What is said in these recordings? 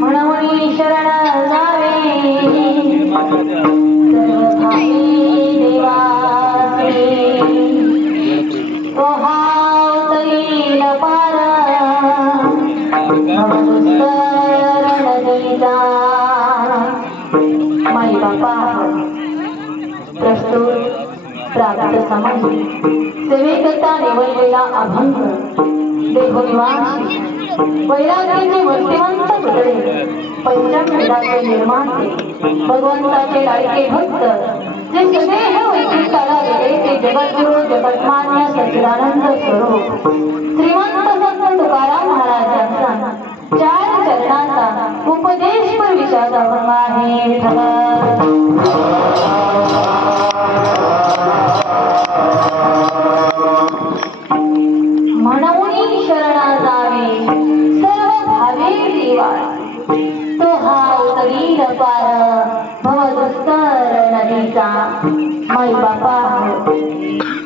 म्हणून शरण जावे सर्वभावी देवाचे तो हाव तरील पार नदीचा माई बापा प्रस्तुत प्राप्त समाज सेवेकरता निवडलेला अभंग देहनिवासी वैराग्याचे वस्तिवंत पुतळे पंचमवेदाचे निर्माते भगवंताचे लाडके भक्त जे सदैव वैकुंठाला गेले ते जगद्गुरु जगन्मान्य सच्चिदानंद स्वरूप श्रीमंत संत तुकाराम महाराजांचा 4 चरणांचा उपदेशपर विचार अभंग आहे. म्हणून शरणा जावे सर्व भावे देवा तो हा उतरील पार भवदुस्तर नदीचा माई बापा.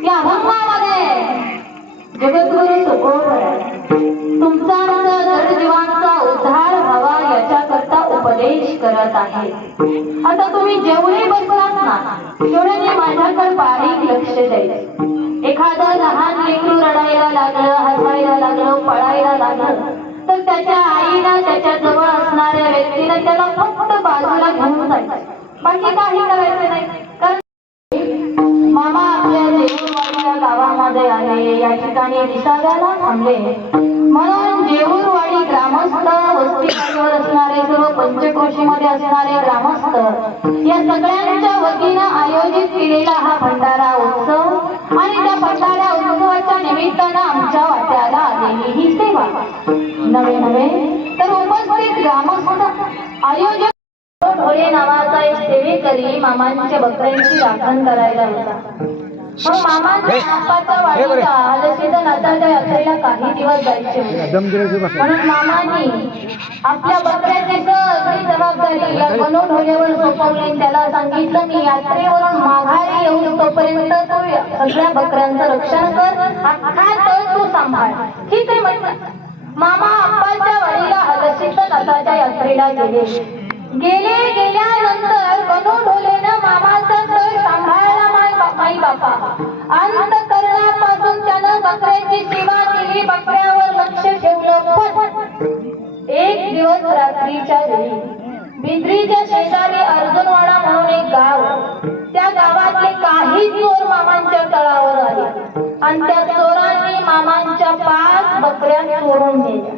या अभंगामध्ये जगद्गुरु तुकोबर तुमचा जीवांचा उद्धार व्हावा याच्याकरता उपदेश करत आहे. आता तुम्ही जेवढे बसलात ना तेवढे माझ्याकडे बारीक लक्ष द्यायचं. एखादं लहान लेकरू रडायला लागलं, हसायला लागलं, पळायला लागलं तर त्याच्या आईला त्याच्या जवळ असणाऱ्या व्यक्तीने त्याला फक्त बाजूला घेऊन जायचं, बाकी काही करायचं नाही. कारण मामा आपल्या जेऊरवाडी गावामध्ये आले, या ठिकाणी विसाव्याला थांबले. म्हणून जेऊरवाडी ग्रामस्थ वस्तीवर असणारे सर्व पंचक्रोशीमध्ये असणारे ग्रामस्थ या सगळ्यांच्या वतीनं आयोजित केलेला हा भंडारा उत्सव आणि त्या भंडारा उत्सवाच्या निमित्तानं आमच्या वाट्याला आलेली ही सेवा नवे तर उपस्थित ग्रामस्थ आयोजक ढोले नावाचा एक सेवेकरी मामांच्या बकऱ्यांची राखण करायला होता. मग मामांच्या आपाचा वाडीचा हलसीद नाथाच्या यात्रेला काही दिवस जायचे होते. म्हणून मामांनी आपल्या बकऱ्याची सगळी जबाबदारी गणू ढोलेवर सोपवली. त्याला सांगितलं मी यात्रेवरून माघारी येऊन तोपर्यंत तू सगळ्या बकऱ्यांचं रक्षण कर, अख्खा तळ तू सांभाळ. ठीक आहे म्हटलं. मामा आप्पाच्या वाडीला हलसीद नाथाच्या यात्रेला गेल्यानंतर गणू ढोलेनं मामाचा तळ सांभाळला. माई बापा अंतःकरणापासून त्यानं बकऱ्यांची सेवा केली, बकऱ्यावर लक्ष ठेवलं. पण एक दिवस रात्रीच्या वेळी बिद्रीच्या शेजारी अर्जुनवाडा म्हणून एक गाव, त्या गावातले काही चोर मामांच्या तळावर आले आणि त्या चोरांनी मामांच्या 5 बकऱ्या चोरून नेल्या.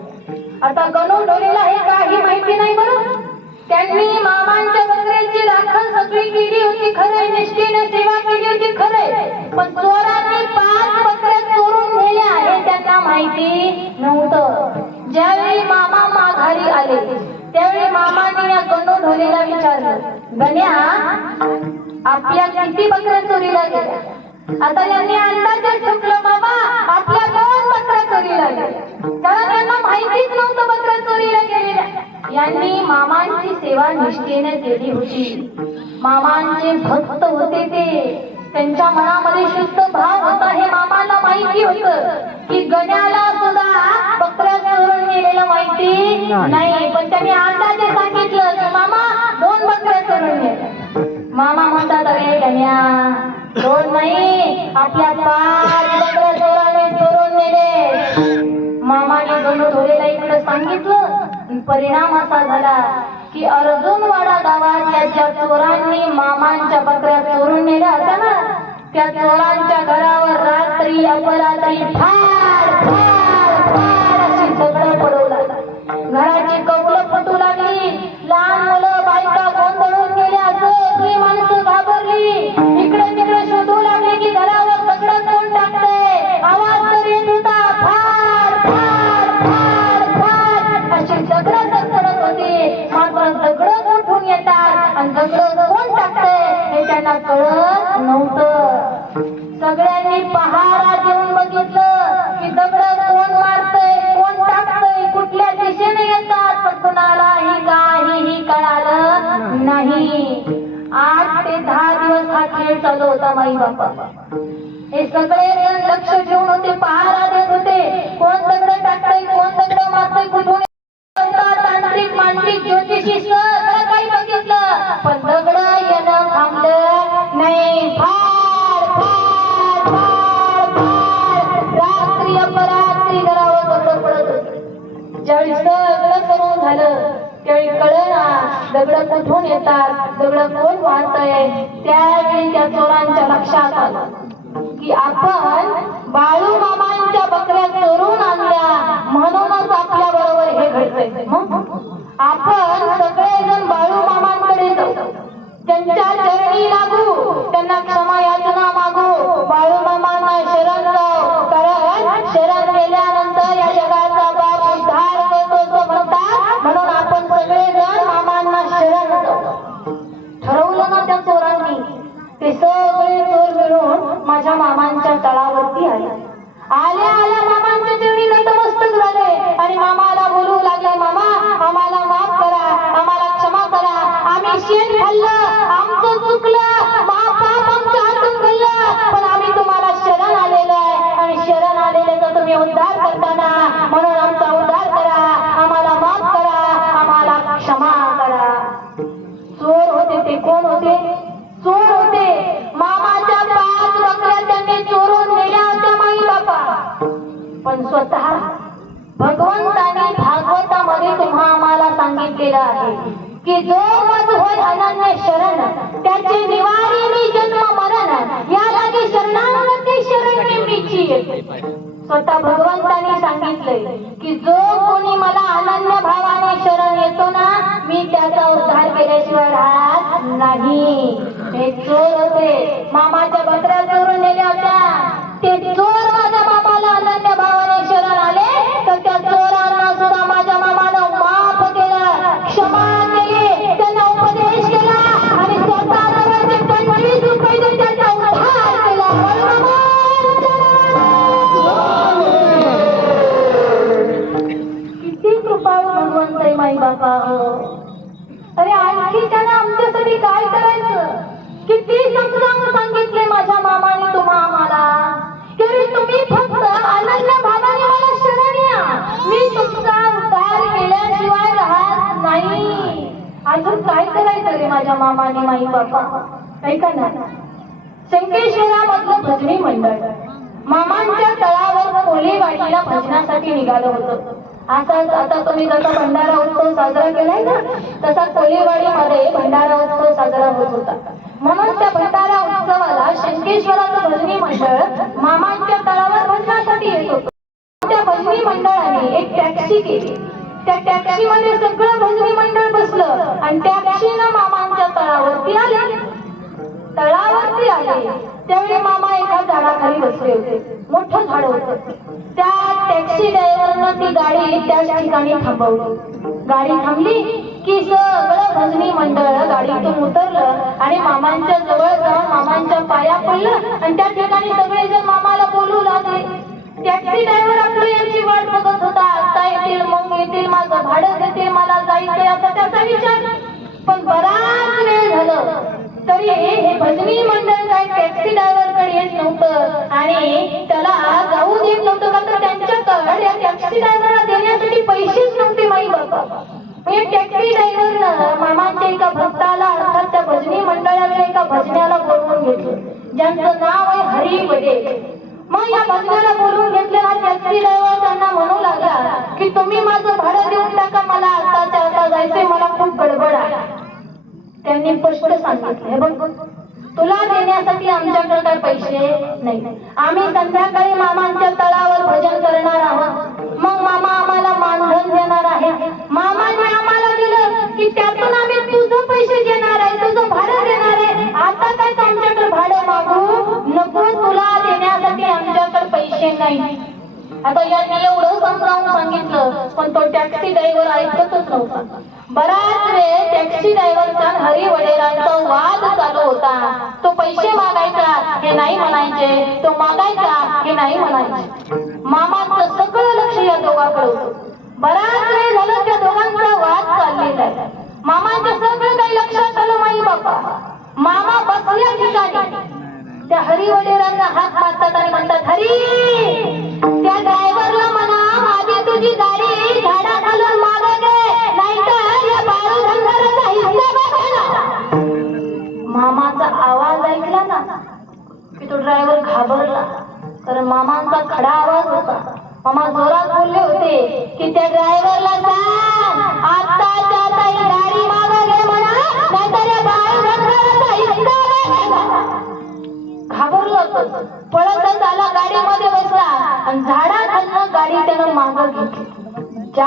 आता गणू ढोलेला हे काही माहिती नाही बरं. त्यांनी मामांच्या बकऱ्यांची राखण सगळी केली होती खरंय, निष्ठेने सेवा केली होती खरंय, पण चोरांनी 5 बकऱ्या चोरून नेल्या हे त्यांना माहिती नव्हतं. ज्यावेळी मामा माघारी आले त्यावेळी मामाने या गणू ढोलेला विचारलं, गण्या आपल्या किती बकऱ्या चोरीला गेल्या? आता यांनी अंदाजे चुकलं, मामा आपल्या 2 बकऱ्या चोरीला गेल्या. कारण यांना माहितीच नव्हतं बकऱ्या चोरीला गेलेल्या. यांनी मामांची सेवा निष्ठेने केली होती. मामांचे भक्त होते ते, त्यांच्या मनामध्ये शुद्ध भाव होता हे मामाला माहिती होतं की गण्याला सुद्धा बकऱ्या चोरून गेलेलं माहिती नाही. पण त्यांनी अंदाजे सांगितलं की मामा 2 बकऱ्या चोरून गेल्या. मामा म्हणतात अरे गण्या 2 नाही आपल्या 5 बकऱ्या चोराने चोरून नेले. मामाने गणू ढोलेला इकडे सांगितलं. परिणाम असा झाला की अर्जुनवाडा गावातल्या ज्या चोरांनी मामांच्या बकऱ्या चोरून नेल्या होत्या ना त्या चोरांच्या घरावर रात्री अपरात्री फाड फाड फाड अशी दगड पडू लागली. घराची कौलं फुटू लागली. लहान मुलं बायका गोंधळून गेल्या. सगळी माणसं घाबरली. इकडे तिकडे शोधू लागले की घरावर दगड कोण टाकतंय. आवाज तर येत होता फाड फाड फाड फाड अशी दगड तरतरत होती. मात्र दगड उठून येतात आणि दगड कोण टाकतंय हे त्यांना कळत नव्हतं. सगळ्यांनी पहारा देऊन बघितलं की दगड कोण मारतंय, कोण टाकतंय, कुठल्या दिशेने येतात, पण कुणालाही काहीही कळालं नाही. 8 ते 10 दिवस हा खेळ चालू होता. माई बापा हे सगळे जण लक्ष ठेवून होते, पहारा देत होते. कोण दगड टाकतंय, कोण दगड त्यावेळी कळना दगड कुठून येतात, दगड कोण मारतय. त्यावेळी त्या चोरांच्या लक्षात आलं की आपण बाळू मामांच्या बकऱ्या चोरून आणल्या म्हणूनच आपल्या बरोबर हे घडतंय. मग आपण सगळेजण बाळू मामांकडे जाऊ, त्यांच्या चरणी लागू, त्यांना क्षमा याचना मागू, बाळू मामांना शरण जाऊ. कारण शरण गेल्यानंतर या जगाचा बाप उद्धार करतो असं म्हणतात. म्हणून आपण सगळेजण मामांना शरण जाऊ. ठरवलं ना त्या चोरांनी. ते सगळे चोर मिळून माझ्या मामांच्या तळावरती आले. आल्या आल्या मामांच्या चरणी नतमस्तक झाले आणि मामाला बोलू लागले, मामा आम्हाला माफ करा, आम्हाला क्षमा करा, आम्ही शेण खाल्लं, आमचं चुकलं, पाप आमच्या हातून खाल्लं, पण आम्ही तुम्हाला शरण आलेलो आहे आणि शरण आलेल्याचा तुम्ही उद्धार करताना म्हणून आमचा उद्धार करा, आम्हाला माफ करा, आम्हाला क्षमा करा. चोर होते ते कोण होते? चोर होते. मामाच्या 5 बकऱ्या त्यांनी चोरून नेल्या होत्या माई बापा. पण स्वतः भगवंताने भागवतामध्ये तुम्हा आम्हाला सांगितलेलं आहे की जो मत होय अनन्य शरण त्याचे निवारिणी जन्म मरण या लागी शरणागती शरण मीची येते. स्वतः भगवंताने सांगितलंय की जो कोणी मला अनन्य भावाने शरण येतो ना, मी त्याचा उद्धार केल्याशिवाय राहत नाही. हे चोर होते, मामाच्या बकऱ्या चोरून नेल्या होत्या. ते चोर माझ्या मामाला अनन्य भावाने शरण आले तर त्या चोरांना सुद्धा माझ्या मामानं माफ केलं, क्षमा केली, त्यांना उपदेश केला आणि स्वतः नव्याचे 25 रुपये देऊन त्यांचा उद्धार केला. किती कृपाळू भगवंत आहे माई बापा. अरे आणखी त्यानं आमच्यासाठी काय करायचं? किती समजावून सांगितले माझ्या मामाने तुम्हा आम्हाला की तुम्ही फक्त अनन्य भावाने मला शरण या, मी तुमचा उद्धार केल्याशिवाय राहत नाही. अजून काय करायचं रे माझ्या मामाने माई बापा? ऐका ना, शंकेश्वरामधलं भजनी मंडळ मामांच्या तळावर कोलेवाडीला भजनासाठी निघालं होतं. आता तुम्ही जसा भंडारा उत्सव साजरा केलाय ना, तसा कोलेवाडीमध्ये भंडारा उत्सव साजरा होत होता. म्हणून त्या भंडारा उत्सवाला शंकेश्वराचं भजनी मंडळ मामांच्या तळावर भजनासाठी येत होतं. त्या भजनी मंडळाने एक टॅक्सी केली. त्या टॅक्सीमध्ये सगळं भजनी मंडळ बसलं आणि टॅक्सीनं मामांच्या तळावरती आले. तळावरती आले त्यावेळी मामा एका झाडाखाली बसले होते. मोठं झाड होतं. त्या टॅक्सी ड्रायव्हरनं ती गाडी त्याच ठिकाणी थांबवली. गाडी थांबली की सगळं भजनी मंडळ गाडीतून उतरलं आणि मामांच्या जवळ जाऊन मामांच्या पाया पडलं आणि त्या ठिकाणी सगळेजण मामाला बोलू लागले. टॅक्सी ड्रायव्हर आपलं यांची वाट बघत होता. आता येतील, मग येतील, माझं भाडं देतील, मला जायचंय असा त्याचा विचार. पण बराच वेळ झालं तरी हे भजनी मंडळ काय टॅक्सी ड्रायव्हर कडे येत नव्हतं आणि त्याला जाऊ देत नव्हतं. का तर त्यांच्याकडे या टॅक्सी ड्रायव्हरला देण्यासाठी पैसेच नव्हते माई बाबा. म्हणजे टॅक्सी ड्रायव्हरनं मामांच्या एका भक्ताला अर्थात त्या भजनी मंडळाच्या एका भजनाला बोलवून घेतलं, ज्यांचं नाव आहे हरी वडे. मग या भजनाला बोलवून घेतलेला टॅक्सी ड्रायव्हर त्यांना म्हणू लागला की तुम्ही माझं भाडं देऊन टाका, मला आताच्या आता जायचंय, मला खूप गडबड आहे. त्यांनी स्पष्ट सांगितले, बघ तुला देण्यासाठी आमच्याकडे काय पैसे नाही, आम्ही संध्याकाळी मामांच्या तळावर भजन करणार आहोत, मग मामा आम्हाला मानधन देणार आहे. मामाने आम्हाला दिलं की त्यातून आम्ही तुझं पैसे देणार आहे, तुझं भाडं देणार आहे. आता काय आमच्याकडे भाडं मागू नको, तुला देण्यासाठी आमच्याकडे पैसे नाही. आता यांनी एवढं समजावून सांगितलं पण तो टॅक्सी ड्रायव्हर ऐकतच नव्हता. बराच वेळ टॅक्सी ड्रायव्हरचा हरी वडेरांचा वाद चालू होता. तो पैसे मागायचा हे नाही म्हणायचे, तो मागायचा हे नाही म्हणायचे. मामाचं सगळं लक्ष या दोघांकडे होतं. बराच वेळ झालं त्या दोघांचा वाद चाललेला आहे. मामाचं सगळं काही लक्षात आलं माई बापा. मामा बसल्या ठिकाणी त्या हरी वडेरांना हात मारतात आणि म्हणतात, हरी त्या ड्रायव्हरला म्हणा माझी तुझी गाडी झाडा घालून मागे दे, नाहीतर या बाळू धनगराचा हिस्सा बघा. मामाचा आवाज ऐकला ना की तो ड्रायव्हर घाबरला, कारण मामांचा खडा आवाज होता. मामा जोरात बोलले होते की त्या ड्रायव्हरला सांग आताच्या पळतच आला, गाडीमध्ये बसला आणि झाडाखालनं गाडी त्यानं मागं घेतली. ज्या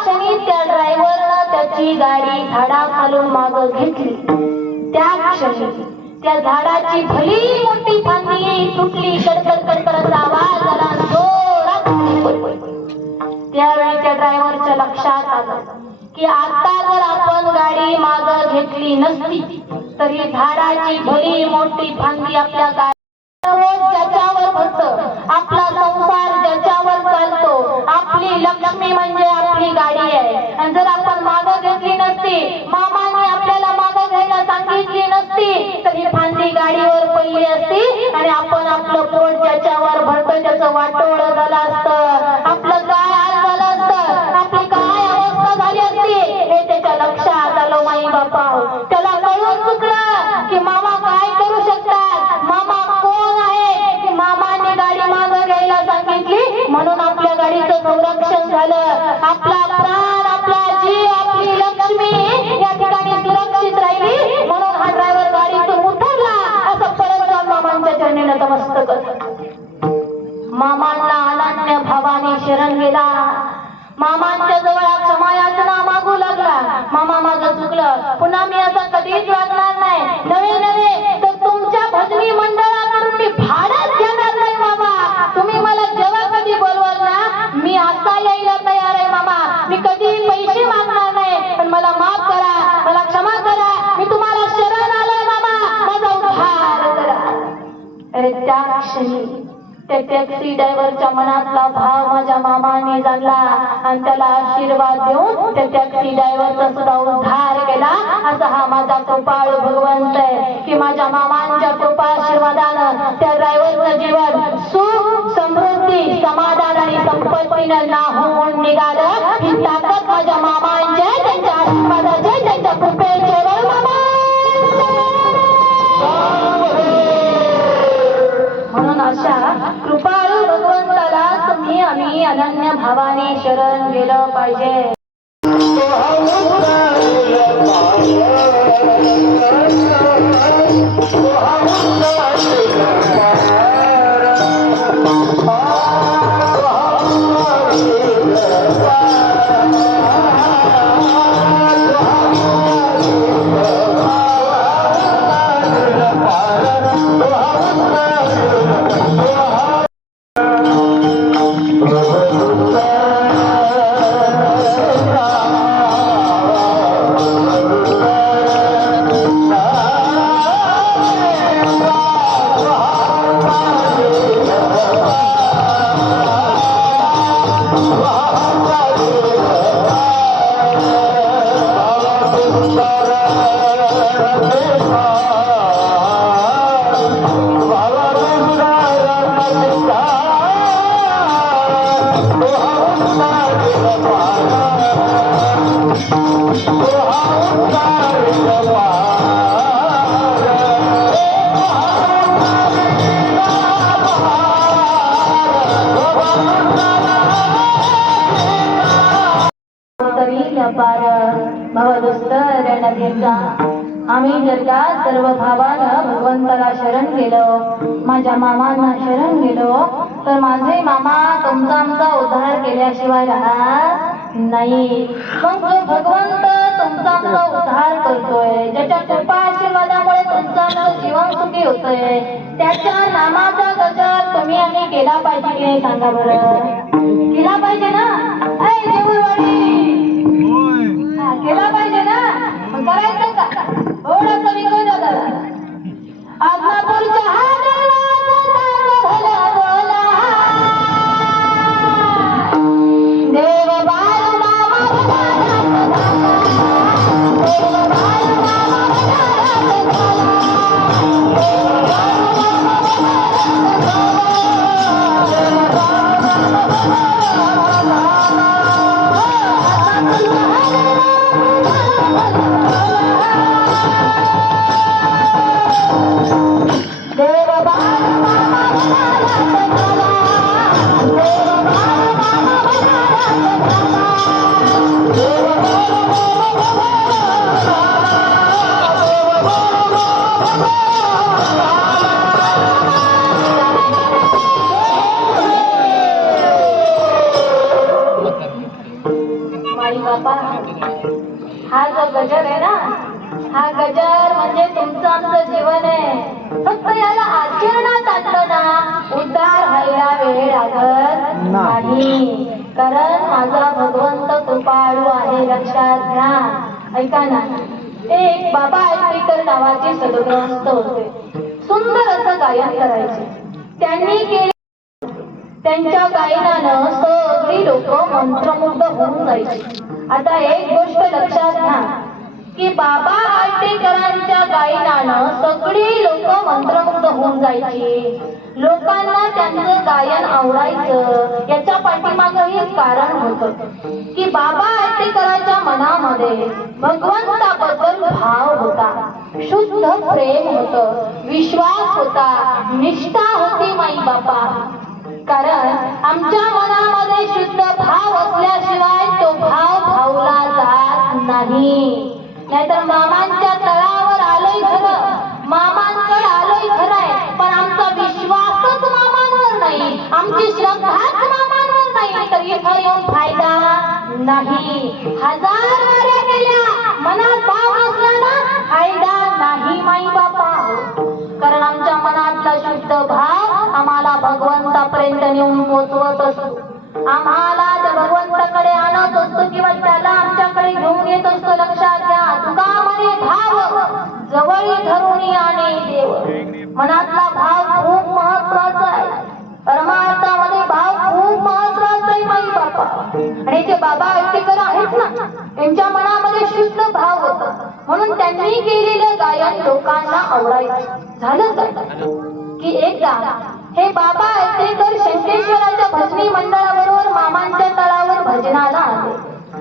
क्षणी त्या ड्रायव्हरनं त्याची गाडी झाडाखालून मागं घेतली, त्या क्षणी त्या झाडाची भली मोठी फांदी तुटली. कडकड कडकडचा आवाज आला, जोरात त्यावेळी त्या ड्रायव्हरच्या लक्षात आलं की आता जर आपण गाडी मागं घेतली नसती तर ही झाडाची भली मोठी फांदी आपल्या ज्याच्यावर भरत, आपला संसार ज्याच्यावर चालतो, आपली लक्ष्मी म्हणजे आपली गाडी आहे. आणि जर आपण मागं घेतली नसती, मामाने आपल्याला मागं घ्यायला सांगितली नसती तर ही फांदी गाडीवर पडली असती आणि आपण आपलं पोट ज्याच्यावर भरतं त्याचं वाटोळं झालं असतं, आपलं काय हाल झालं असतं, आपली काय अवस्था झाली असती हे त्याच्या लक्षात आलं. माई बापा त्याला कळून चुकलं की मामा काय करू शकतात, मामा कोण आहे की मामाने गाडी मागं घ्यायला सांगितली म्हणून आपल्या गाडीचं संरक्षण झालं. आपला प्राण, आपला जीव, आपली लक्ष्मी या ठिकाणी सुरक्षित राहिली म्हणून हा ड्रायव्हर गाडीतून उतरला. असं परत जाऊन मामांच्या चरणी नतमस्तक मामांना अनन्य भावाने शरण गेला. मामांच्या जवळ क्षमा याचना मागू लागला. मामा माझं चुकलं, पुन्हा मी असं कधीच वागणार नाही. नवे तर तुमच्या भजनी मंडळाकडून मी भाडंच घेणार नाही मामा. तुम्ही मला जेव्हा कधी बोलवाल ना मी असा यायला तयार आहे मामा. मी कधी पैसे मागणार नाही, पण मला माफ करा, मला क्षमा करा. मी तुम्हाला शरण आलोय मामा, माझा उद्धार करा. अरे त्या क्षणी त्या टॅक्सी ड्रायव्हरच्या मनातला भाव माझ्या मामाने जाणला आणि त्याला आशीर्वाद देऊन त्या टॅक्सी ड्रायव्हरचा सुद्धा उद्धार केला. असा हा माझा कृपाळू भगवंत आहे की माझ्या मामांच्या कृपा आशीर्वादानं त्या ड्रायव्हरचं जीवन सुख, समृद्धी, समाधान आणि संपत्तीनं नाहून निघालं. ही ताकद माझ्या मामांची आहे, त्यांच्या आशीर्वादाची, त्यांच्या कृपेचे. मामा म्हणून अशा कृपाळू भगवंताला तुम्ही आम्ही अनन्य भावाने शरण गेलं पाहिजे. आम्ही जर का सर्व भावानं भगवंताला शरण गेलो, माझ्या मामांना शरण गेलो तर माझे मामा तुमचा आमचा उद्धार केल्याशिवाय राहणार नाही. मग जो भगवंत तुमचा आमचा उद्धार करतोय, ज्याच्या कृपा आशीर्वादामुळे तुमचं आमचं जीवन सुखी होतंय, त्याच्या नामाचा गजर तुम्ही आम्ही केला पाहिजे की नाही सांगा बरं. केला पाहिजे ना? केला पाहिजे ना? मग करायचं का? थोडंसं विकून जातात. आदमापूरच्या देव बाळ मामा Oh गजर आहे ना, हा गजर म्हणजे तुमचं आमचं जीवन आहे. फक्त याला आचरणात आणलं ना उद्धार व्हायला वेळ लागत नाही. कारण माझा भगवंत कृपाळू आहे, लक्षात घ्या. ऐका ना, एक बाबा आळतेकर नावाचे सद्गृहस्थ होते. सुंदर असं गायन करायचे. त्यांनी केले त्यांच्या गायनानं सगळी लोक मंत्रमुग्ध होऊन जायची. आता एक गोष्ट लक्षात घ्या की बाबा आळतेकरांच्या गायनानं सगळी लोक मंत्रमुग्ध होऊन जायची. लोकांना त्यांचं गायन आवडायचं. याच्या पाठीमागं एक कारण होतं की बाबा आळतेकरांच्या मनामध्ये भगवंताबद्दल भाव होता, शुद्ध प्रेम होतं, विश्वास होता, निष्ठा होती माई बापा. कारण आमच्या मनामध्ये शुद्ध भाव असल्याशिवाय तो भाव भावला जात नाही. नाहीतर मामांच्या तळावर आलोय खरं, मामांकडे आलोय खरं आहे, पण आमचा विश्वासच मामांवर नाही, आमची श्रद्धाच मामांवर नाही, तर इथं येऊन फायदा नाही. हजार वाऱ्या केल्या, मनात भाव नसला ना फायदा नाही माई बापा. कारण आमच्या मनातला शुद्ध भाव आम्हाला भगवंतापर्यंत नेऊन पोचवत असतो, आम्हाला त्या भगवंताकडे आणत असतो किंवा त्याला आमच्याकडे घेऊन येत असतो. लक्षात घ्या, तुका म्हणे भाव जवळी धरून आणि देव. मनातला भाव खूप महत्वाचा आहे. परमार्थामध्ये भाव खूप महत्वाचा आहे माई बापा. आणि जे बाबा आळतेकर आहेत ना, त्यांच्या मनामध्ये शुद्ध भाव होता, म्हणून त्यांनी केलेलं गायन लोकांना आवडायचं. झालं काय की एकदा हे बाबा आळतेकर शंकेश्वराच्या भजनी मंडळाबरोबर मामांच्या तळावर भजनाला आले.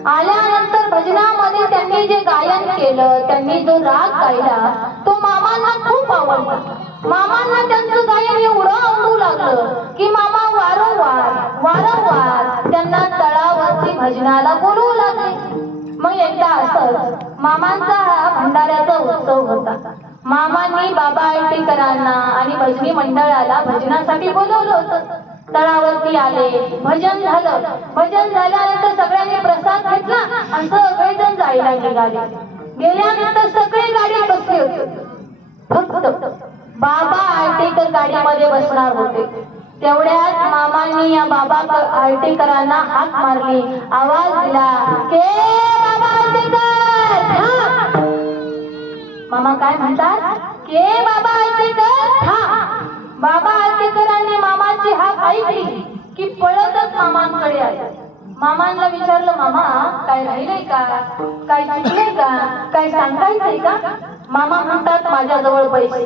आल्यानंतर भजनामध्ये त्यांनी जे गायन केलं, त्यांनी जो राग गायला तो मामांना खूप आवडला. मामांना त्यांचं गायन एवढं आवडू लागलं की मामा वारंवार त्यांना तळावरती भजनाला बोलवू लागले. मग एकदा असंच मामांचा हा भंडाऱ्याचा उत्सव होता. मामांनी बाबा आळतेकरांना आणि भजनी मंडळाला भजनासाठी बोलवलं होतं. तळावरती आले, भजन झालं. भजन झाल्यानंतर सगळ्यांनी प्रसाद घेतला आणि सगळेजण जायला निघाले. गेल्यानंतर सगळे गाडीत बसले होते, फक्त बाबा आळतेकर गाडीमध्ये बसणार होते. तेवढ्यात मामांनी या बाबा आळतेकरांना हाक मारली, आवाज दिला, के बाबा आळतेकर थांब. मामा काय म्हणतात, के बाबा आळतेकर थांब. बाबा आळतेकरांनी मामाची हाक ऐकली की पळतच मामांकडे आले. मामांना विचारलं, मामा काय राहिलंय का, काय चुकलंय का, काय सांगायचंय का. मामा म्हणतात, माझ्याजवळ पैसे.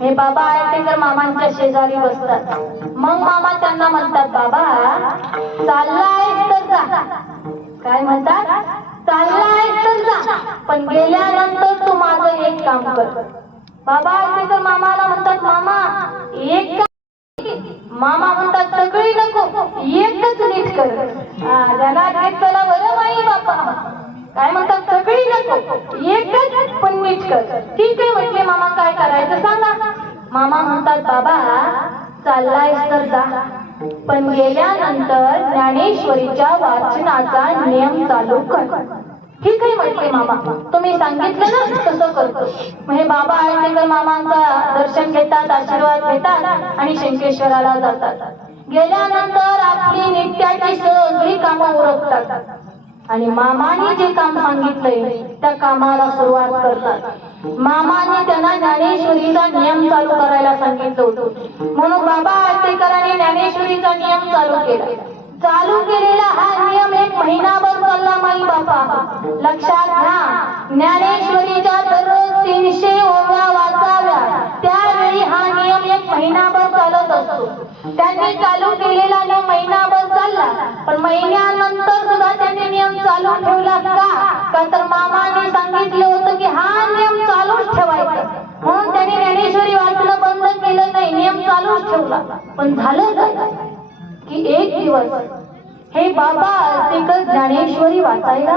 हे बाबा आळतेकर मामांच्या शेजारी बसतात. मग मामा त्यांना म्हणतात, बाबा चाललाय तर जा. काय म्हणतात, चाललाय तर जा, पण गेल्यानंतर तू माझं एक काम कर. बाबा आळतेकर मामाला म्हणतात, मामा एक काम. मामा म्हणतात, सगळी नको, एकच नीट कर. ज्याला नीट चला बरं माई बापा. काय म्हणतात, सगळी नको, एकच पण नीट कर. ठीक आहे म्हटले मामा, काय करायचं सांगा. मामा म्हणतात, बाबा चाललायस तर जा, पण गेल्यानंतर ज्ञानेश्वरीच्या वाचनाचा नियम चालू कर. ठीक आहे म्हटले मामा, तुम्ही सांगितलं ना तसं करतो. मग हे बाबा आळतेकर मामांचा दर्शन घेतात, आशीर्वाद घेतात आणि शंकेश्वराला जातात. गेल्यानंतर आपली नित्याची सगळी कामं उरकतात आणि मामाने जे काम सांगितलंय त्या कामाला सुरुवात करतात. मामाने त्यांना ज्ञानेश्वरीचा नियम चालू करायला सांगितलं होतं, म्हणून बाबा आळतेकरांनी ज्ञानेश्वरीचा नियम चालू केला. चालू केलेला हा नियम एक महिनाभर चालला माई बापा. लक्षात घ्या, ज्ञानेश्वरीच्या दररोज 300 ओव्या वाचाव्या, त्यावेळी हा नियम एक महिनाभर चालत असतो. त्यांनी चालू केलेला नियम महिनाभर चालला, पण महिन्यानंतर सुद्धा त्यांनी नियम चालू ठेवला का तर मामाने सांगितलं होतं की हा नियम चालूच ठेवायचा. म्हणून त्यांनी ज्ञानेश्वरी वाचणं बंद केलं नाही, नियम चालूच ठेवला. पण झालं काय की एक दिवस हे बाबा आळतेकर ज्ञानेश्वरी वाचायला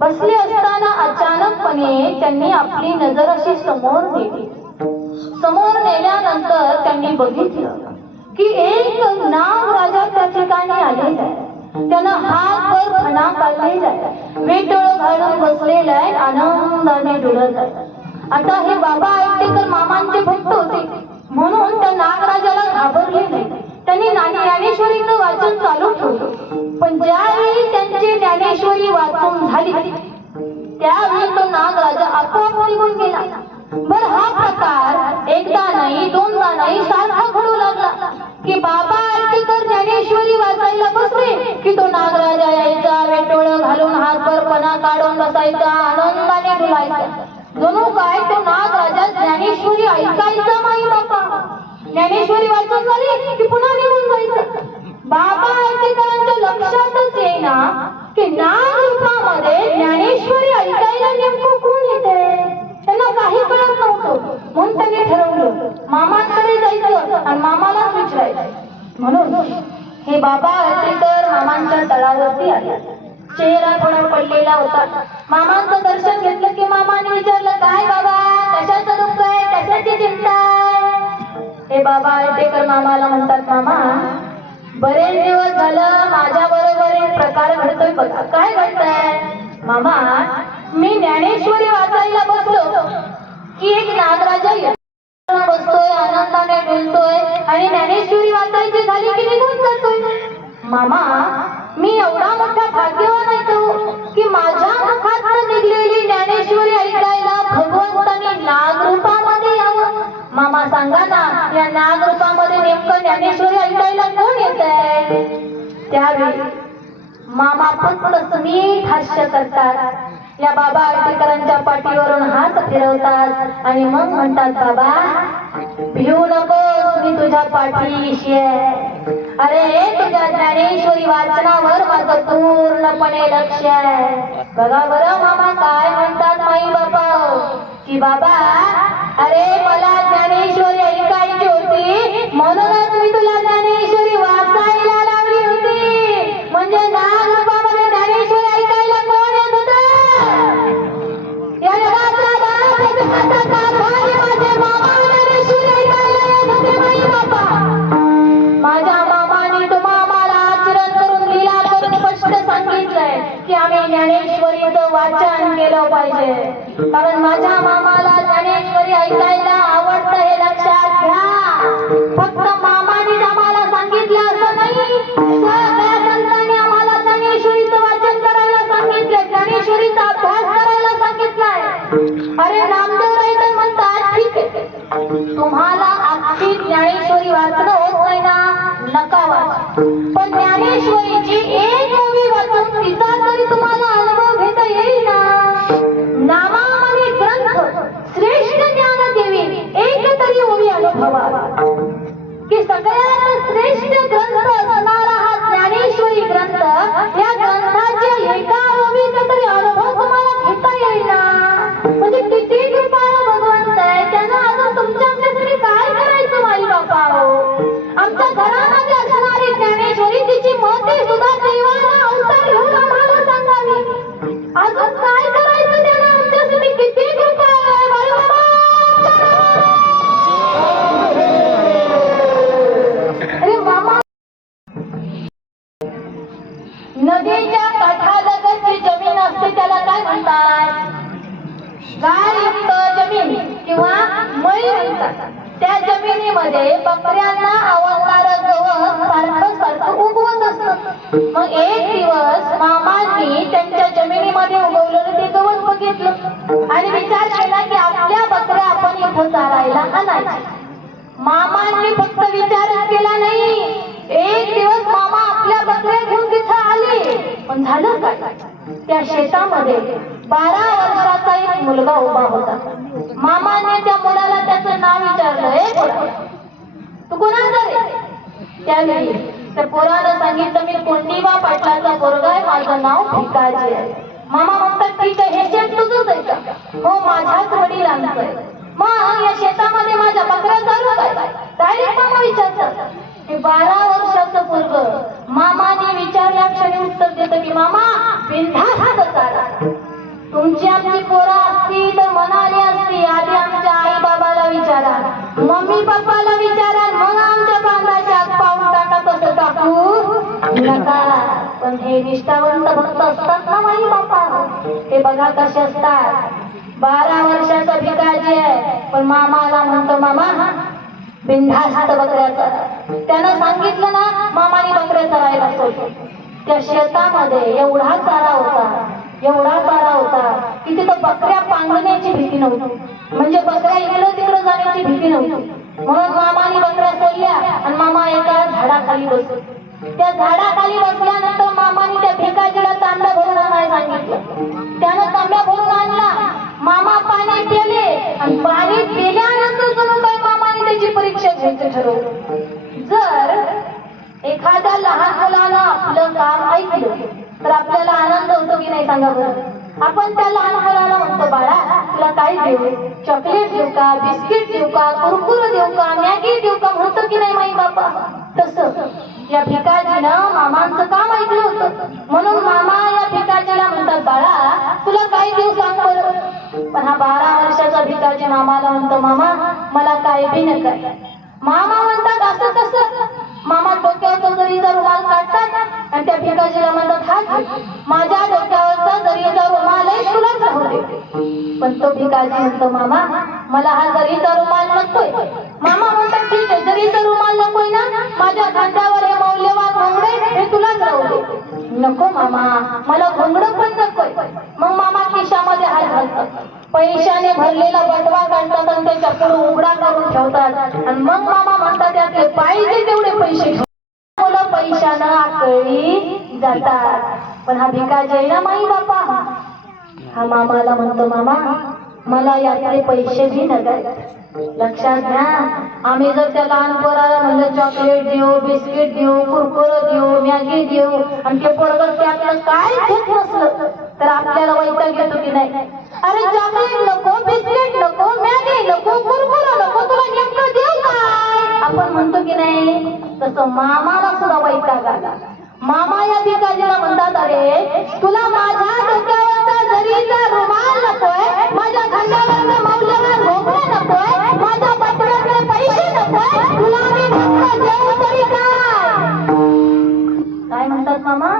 बसले असताना अचानकपणे त्यांनी आपली नजर अशी समोर नेली. समोर नेल्यानंतर त्यांनी बघितलं की एक नाग राजा त्या ठिकाणी आलेला आहे. त्यानं हात वर फणा काढलेला आहे, वेटोळ घालून बसलेला आहे, आनंदाने डुलत आहे. आता हे बाबा आयतेकर मामांचे भक्त होते म्हणून त्या नागराजाला घाबरले नाही. त्यांनी ज्ञानेश्वरीचं वाचन चालू ठेवलं. पण ज्यावेळी त्यांची ज्ञानेश्वरी वाचून झाली त्यावेळी तो नागराजा आपोआप निघून गेला. बर हा प्रकार एकदा नाही दोनदा नाही सारखा घडू लागला की बाबा आयतेकर ज्ञानेश्वरी वाचायला बसले की तो नागराजा यायचा, वेटोळ घालून हातभर पणा काढून बसायचा, आनंदाने डुलायचा. जणू काय तो नागराजा ज्ञानेश्वरी ऐकायचा नाही. बाबा ज्ञानेश्वरी वाचून झाली की पुन्हा निघून जायचं. बाबा आयतेकरांच्या लक्षातच येईना की नाग रूपामध्ये ज्ञानेश्वरी ऐकायला नेमकं कोण येते. त्यांना काही कळत नव्हतं. म्हणून त्यांनी ठरवलं मामांकडे जायचं आणि मामालाच विचारायचं. म्हणून हे बाबा आयतेकर मामांच्या तळावरती आले. चेहरा थोडा पडलेला होता. मामांचं दर्शन घेतलं की मामाने विचारलं, काय बाबा, कशाचं दुःख आहे, कशाची चिंता आहे. हे बाबा आयतेकर मामाला म्हणतात, मामा बरेच दिवस झालं माझ्या बरोबर एक प्रकार घडतोय बघा. काय घडतंय मामा, मी ज्ञानेश्वरी वाचायला बसलो की एक नागराजा बसतोय, आनंदाने डुलतोय आणि ज्ञानेश्वरी वाचायची झाली की निघून जातोय. मामा मी एवढा मोठा भाग्यवान आहे तो की माझ्या मुखात निघलेली ज्ञानेश्वरी ऐकायला भगवंताने नाग रूपामध्ये यावं. मामा सांगा ना, या नाग रूपामध्ये नेमकं ज्ञानेश्वरी ऐकायला कोण येत आहे. त्यावेळी मामा फक्त स्मित हास्य करतात. या बाबा आयतेकरांच्या पाठीवरून हात फिरवतात आणि मग म्हणतात, बाबा भिवू नकोस, मी तुझ्या पाठीशी आहे. अरे तुझ्या ज्ञानेश्वरी वाचनावर माझं पूर्णपणे लक्ष आहे. बघा बरं मामा काय म्हणतात माई बाबा की बाबा अरे मला ज्ञानेश्वरी ऐकायची होती म्हणूनच मी तुला ज्ञानेश्वरी वाचायला लावली होती. म्हणजे नाग रूपामध्ये ज्ञानेश्वरी ऐकायला कोण येत होत. या जगातला माझे मामा ज्ञानेश्वरी ऐकायला येत होते माई बाबा. माझ्या मामाने तुम्हाला आचरण करून लीला करून स्पष्ट सांगितलंय की आम्ही ज्ञानेश्वरीचं वाचन केलं पाहिजे. कारण माझ्या मामाला ज्ञानेश्वरी ऐकायला आवडतं हे लक्षात घ्या. फक्त मामाने आम्हाला सांगितलं असं नाही, सगळ्या संतांनी आम्हाला ज्ञानेश्वरीचं वाचन करायला सांगितलंय, ज्ञानेश्वरीचा अभ्यास करायला सांगितलाय. अरे नामदेव रायकर म्हणतात, ठीक आहे तुम्हाला अगदी ज्ञानेश्वरी वाचणं होत नाही ना, नका वाच, पण ज्ञानेश्वरीची एक ओवी वाचून तिचा तरी तुम्हाला अनुभव घेता येईल ना. नामाने ग्रंथ श्रेष्ठ ज्ञान देवी एक तरी ओवी अनुभवा की सगळ्यात श्रेष्ठ ग्रंथ असणारा हा ज्ञानेश्वरी ग्रंथ, या ग्रंथाच्या एका ओवीचा तरी अनुभव तुम्हाला घेता येईल ना. म्हणजे किती कृपाळू भगवंत आहे, त्यानं अजून तुमच्यासाठी काय करायचं माई बापा. आमच्या घरामध्ये असणारी ज्ञानेश्वरी तिची मते सुद्धा देवाला अवतार घेऊन आम्हाला सांगावी. अजून काय करायचं त्यानं आमच्यासाठी. किती कृपा आहे बाळूमामा. अरे मामा नदीच्या काठालगत जी जमीन असते त्याला काय म्हणतात. गाळयुक्त जमीन किंवा मळी म्हणतात. त्या जमिनीमध्ये बकऱ्यांना आवडणारं गवत सारखं सारखं उगवत असत. मग एक दिवस मामांनी त्यांच्या जमिनीमध्ये उगवलेलं ते गवत बघितलं आणि विचार केला की आपल्या बकऱ्या आपण इथं चारायला आणायच्या. मामांनी फक्त विचारच केला नाही, एक दिवस मामा आपल्या बकऱ्या घेऊन तिथं आले. पण झालं काय, त्या शेतामध्ये 12 वर्षाचा एक मुलगा उभा होता. मामाने त्या मुलाला त्याचं नाव विचारलं, तू कोणाचा रे. त्यावेळी त्या पोरानं सांगितलं, मी कोंडीबा पाटलाचा पोरगा आहे, माझं नाव भिकाजी आहे. मामा म्हणतात, ठीक आहे, हे शेत तुझंच आहे का. हो माझ्याच वडिलांचं आहे. मग या शेतामध्ये माझ्या बकऱ्या चालू काय. डायरेक्ट मामा विचारतात. हे 12 वर्षाचं पोरग मामाने विचारल्या क्षणी उत्तर देतं की मामा बिनधास्त चाला. तुमची आमची पोरं असती तर म्हणाली असती, आधी आमच्या आई बाबाला विचारा, मम्मी पप्पाला विचारा, मग आमच्या बांधाच्या पाऊल टाका. तसं टाकू नका. पण पण हे निष्ठावंत भक्त असतात ना माई बापा, ते बघा कसे असतात. 12 वर्षाचा भिकाजी आहे, पण मामाला म्हणतो मामा बिनधास्त बकऱ्या चरा. त्यानं सांगितलं ना मामाने बकऱ्या चरायला सोडले. त्या शेतामध्ये एवढा चारा होता की तिथं बकऱ्या पांगण्याची भीती नव्हती, म्हणजे बकऱ्या इकडं तिकडं जाण्याची भीती नव्हती. म्हणून मामाने बकऱ्या सोडल्या आणि मामा एका झाडाखाली बसले. त्या झाडाखाली बसल्यानंतर मामाने त्या भिकाजीला तांब्या भरून आणायला सांगितलं. त्यानं तांब्या भरून आणला. मामा पाणी पिले आणि पाणी पिल्यानंतर जणू काय मामाने त्याची परीक्षा घ्यायचं ठरवलं. जर एखाद्या लहान मुलानं आपलं काम ऐकलं तर आपल्याला आनंद होतो की नाही सांगा बरं. आपण त्या लहान मुलाला म्हणतो बाळा तुला काय देऊ, चॉकलेट देऊ का, बिस्किट देऊ का, कुरकुरे देऊ का, मॅगी देऊ का, म्हणतो की नाही माई बापा. तसं या भिकाजीनं मामांचं काम ऐकलं होतं, म्हणून मामा या भिकाजीला म्हणतात बाळा तुला काय देऊ सांग बरं. पण हा 12 वर्षाचा भिकाजी मामाला म्हणतो मामा मला काय बी नका. मामा म्हणतात असं कसं. मामा डोक्यावरचा जरीचा रुमाल काढतात आणि त्या भिकाजीला म्हणतात हा घे. माझ्या डोक्यावरचा जरीचा रुमालही तुलाच राहू दे. पण तो भिकाजी म्हणतो मामा मला हा जरीचा रुमाल नकोय. मामा म्हणतात ठीक आहे जरीचा रुमाल नकोय ना, माझ्या खांद्यावर हे मौल्यवान घोंगडे हे तुलाच राहू दे. नको मामा मला घोंगडं पण नकोय. मग मामा खिशामध्ये हात घालतात, पैशाने भरलेला बटवा काढतात आणि त्याच्या पुढे उघडा करून ठेवतात आणि मग मामा म्हणतात त्यातले पाहिजे तेवढे पैसे घेऊन मुलं पैशानं आकळी जातात. पण हा भिकाजी आहे ना माई बापा, हा मामाला म्हणतो मामा मला यातले पैसे बी नका. लक्षात घ्या आम्ही जर त्या लहान पोराला म्हणलं चॉकलेट देऊ, बिस्किट देऊ, कुरकुरे देऊ, मॅगी देऊ आणि ते पोरगं त्यातलं काय घेत नसलं तर आपल्याला वैताग येतो की नाही. अरे चॉकलेट नको, बिस्किट नको, मॅगी नको, कुरकुरे नको, तुला नेमकं देऊ काय आपण म्हणतो की नाही. तसं मामाला सुद्धा वैताग आला. मामा या भिकाजीला म्हणतात अरे तुला माझ्या डोक्यावरचा जरीचा रुमाल नकोय, माझ्या खांद्यावरचा मौल्यवान घोंगडा नकोय, माझ्या पत्रातले पैसे नकोय, तुला मी नेमकं देऊ तरी काय म्हणतात मामा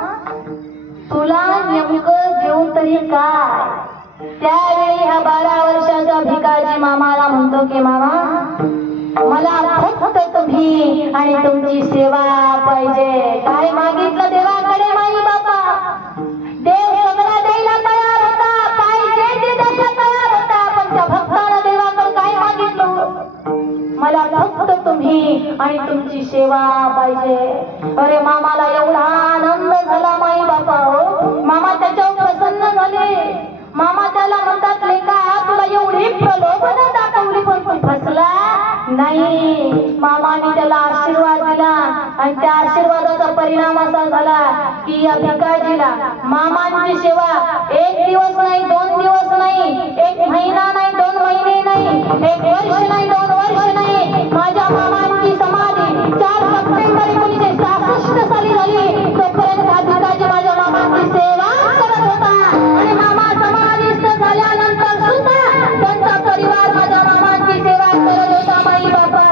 तुला नेमकं देऊ तरी काय. त्यावेळी हा 12 वर्षाचा भिकाजी मामाला म्हणतो की मामा मला फक्त तुम्ही आणि तुमची सेवा पाहिजे. काय मागितलं देवाकडे माई बापा, देव सगळं द्यायला तयार होता, पाहिजे ते द्यायला तयार होता. पण त्या भक्ताला देवाकडे काय मागितलं, मला फक्त तुम्ही आणि तुमची सेवा पाहिजे. अरे मामाला एवढा आनंद झाला माई बापा हो, मामा त्याच्यावर प्रसन्न झाले. मामा त्याला म्हणतात लेका तुला एवढी प्रलोभन दाखवली पण तू फसला नाही. मामाने त्याला आशीर्वाद दिला आणि त्या आशीर्वादाचा परिणाम असा झाला की या भिकाजीला मामांची सेवा 1 दिवस नाही, 2 दिवस नाही, 1 महिना नाही, 2 महिने नाही, 1 वर्ष नाही, 2 वर्ष नाही. माझ्या मामांची समाधी 4 सप्टेंबर 1966 साली झाली. तोपर्यंत हा भिकाजी माझ्या मामांची सेवा करत होता आणि मामा समाधीस्थ झाल्यानंतर सुद्धा त्यांचा परिवार माझ्या मामांची सेवा करत होता माई बापा.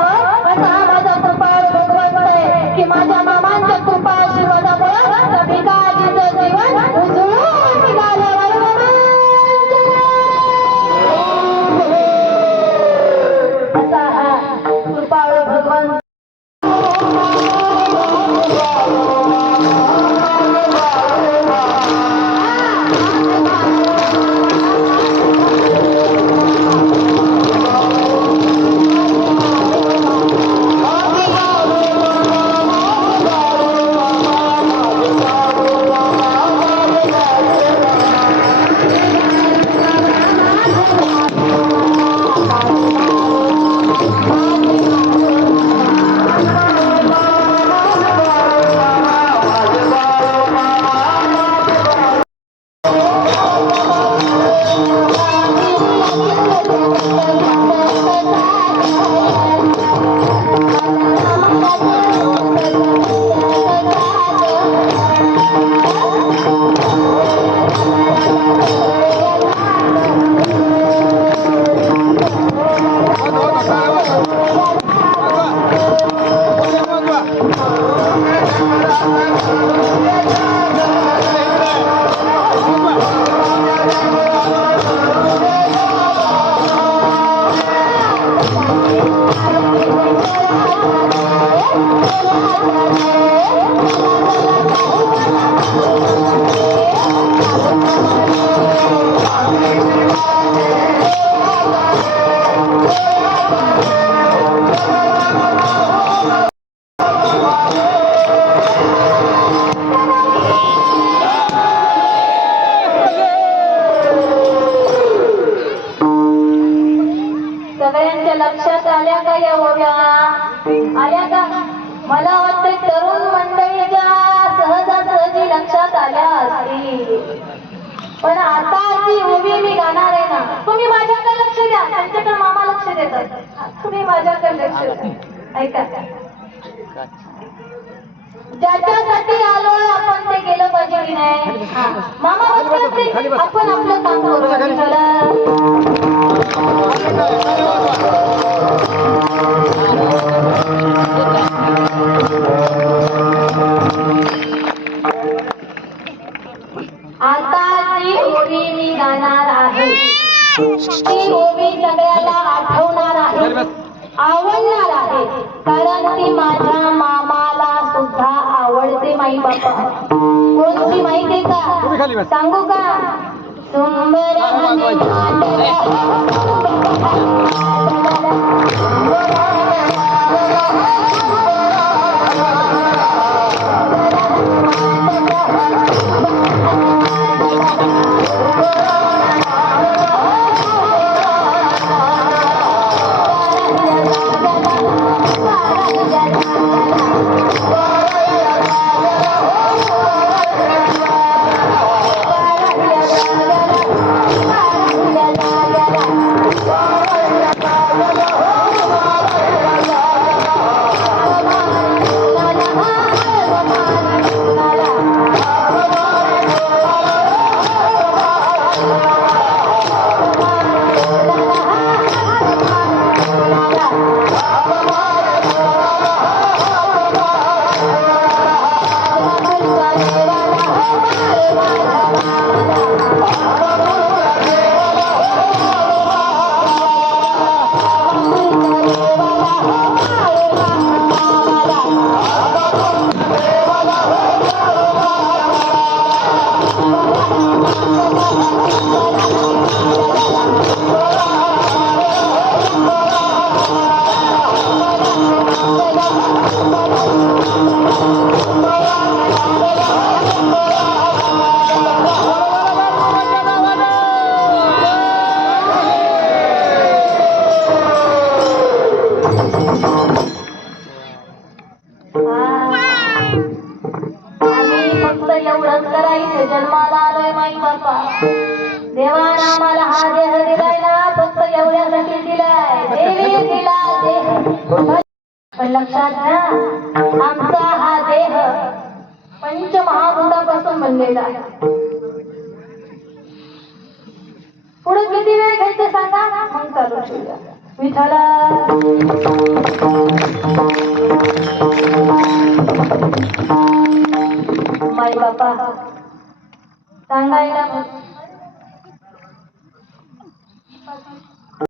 असा हा माझा कृपाळ भगवंत आहे की माझ्या मामांच्या कृपा आशीर्वादामुळे त्या भिकाजीचं जीवन उजळून निघालं. असा हा आल्या का? मला वाटते तरुण मंडळीच्या सहजासहजी लक्षात आल्या असतील. पण आता ती उभी मी गाणार आहे ना, तुम्ही माझ्याकडे लक्ष द्या. त्यांच्याकडे मामा लक्ष देतात, तुम्ही माझ्याकडे लक्ष द्या. ऐका, ज्याच्यासाठी आलोय आपण ते केलं पाहिजे की नाही? मामा म्हणतात ते आपण आपलं काम करू. आता ती ओवी मी गाणार आहे. ती ओवी सगळ्याला आठवणार आहे, आवडणार आहे. कारण ती माझ्या मामाला सुद्धा आवडते. माई बापा कोणती माहिती का? सांगू का? सुंदर जन्माला आलोय माई बापा. देवानं आम्हाला हा देह दिलाय ना, फक्त एवढ्यासाठी दिलाय. देवी दिला देह. पण लक्षात घ्या, आमचा हा देह पंचमहाभूतापासून बनलेला आहे. पुढे किती वेळ घ्यायचे सांगा, मग चालू ठेवूया. विठ्ठला माई बापा सांगायला